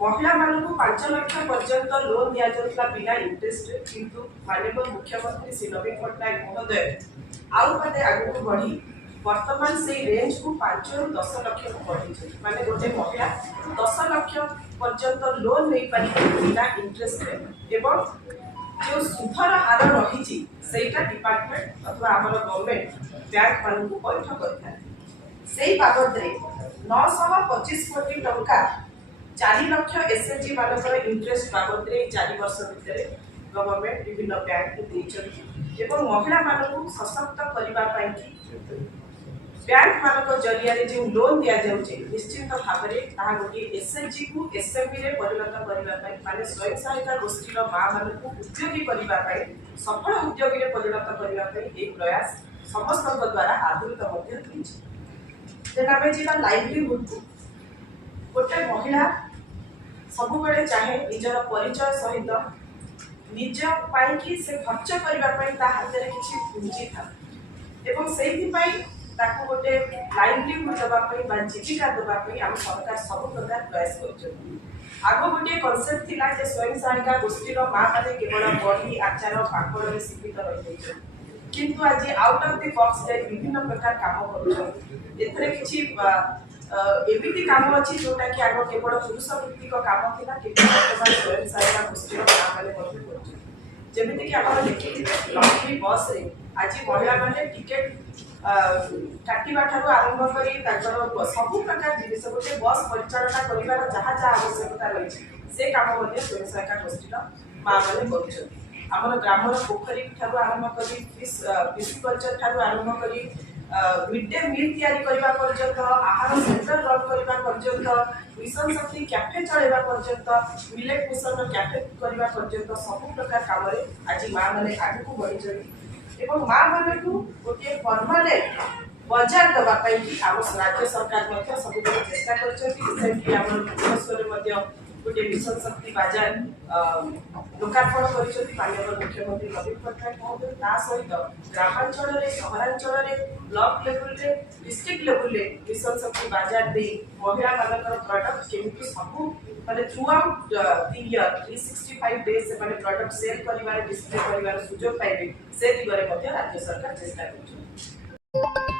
महिला मानक 5 लाख पर्यंत लोन दिया जाता बिना इंटरेस्ट किंतु माननीय मुख्यमंत्री श्री नवीन पट्टनायक महोदय आउ पते आगु बढ़ी वर्तमान से रेंज को 5 रु 10 लाख को बढ़ी माने गोटे महिला 10 लाख पर्यंत लोन नहीं पारी बिना इंटरेस्ट एवं जो सुधर हार रही सेटा डिपार्टमेंट अथवा आमर गवर्नमेंट बैंक मान को पैठ करता बाबद 925 कोटी टंका 4 लाख एसएचजी मानकर इंटरेस्ट बाबद 4 वर्ष भितर गवर्नमेंट विभिन्न बैंक को देइछथि एवं महिला मानक सशक्त करबा पई बैंक मानक जरिया रे जो लोन दिया जाउछे निश्चित भाव में ता गोटे एसएचजी को एसएमबी रे परिणत करबा पई माने स्वयं सहायता गोष्ठी रो मां मानक उद्योगी करबा पई सफल उद्योगी रे परिणत करबा पई एक प्रयास समस्त द्वारा आदृत मध्य होइछ तेनाबे जिला लाइवलीहुड को गोटे महिला सब बेले चाहे निजर परिचय सहित निज पाई कि से खर्च करबा पई ता हाथ रे किछि पूंजी था एवं सेहि पई ताको गोटे लाइवलीहुड दबा पई बा जीविका दबा पई हम सरकार सब प्रकार प्रयास करछन आगो गोटे कांसेप्ट थिला जे स्वयं सहायता गोष्ठी रो मां माने केवल बड़ी आचार पापड़ रे सीमित रहि जाय किंतु आज आउट ऑफ द बॉक्स जे विभिन्न प्रकार काम करछन एथरे किछि एमिति काम अछि जोटा कि आगो केवल पुरुष भित्तिक काम थिला केवल वर्तमान स्वयं सहायता गोष्ठी रो मां माने करछन जेमिति कि आपण देखि लक्ष्मी बस रे आज महिला माने टिकेट काटिबा ठारू आरंभ करी ताकर सब प्रकार जिनिस गोटे बस परिचालना करिवार जहाँ जहाँ आवश्यकता रही से काम मध्ये स्वयं सहायता गोष्ठी रो मां माने करछन हमर ग्रामर पोखरी ठारू आरंभ करी फिश कल्चर ठारू आरंभ करी मिड डे मील तैयारी करबा पर्यंत आहार सेंटर रन करबा पर्यंत मिशन शक्ति कैफे चलेबा पर्यंत मिलेट मिशन कैफे करबा पर्यंत सब प्रकार काम रे आज मां माने आगु को बढ़ी जरी एवं मां माने को गोटे परमानेंट बाजार दबा पई कि आम राज्य सरकार मध्ये सब चेष्टा करछथि रिसेंटली हमर भुवनेश्वर मध्ये गोटे मिशन शक्ति बाजार लोकार्पण करिछथि माननीय मुख्यमंत्री नवीन पट्टनायक महोदय ता सहित ग्रामांचल रे सहरांचल रे ब्लॉक लेवल रे डिस्ट्रिक्ट लेवल रे मिशन शक्ति बाजार दे महिला मानकर प्रोडक्ट केमिति सब माने through out the year 365 days से माने प्रोडक्ट सेल करिवार डिस्प्ले करिवार सुযোগ पाइबे से दिगरे मध्ये राज्य सरकार चेष्टा करछथि।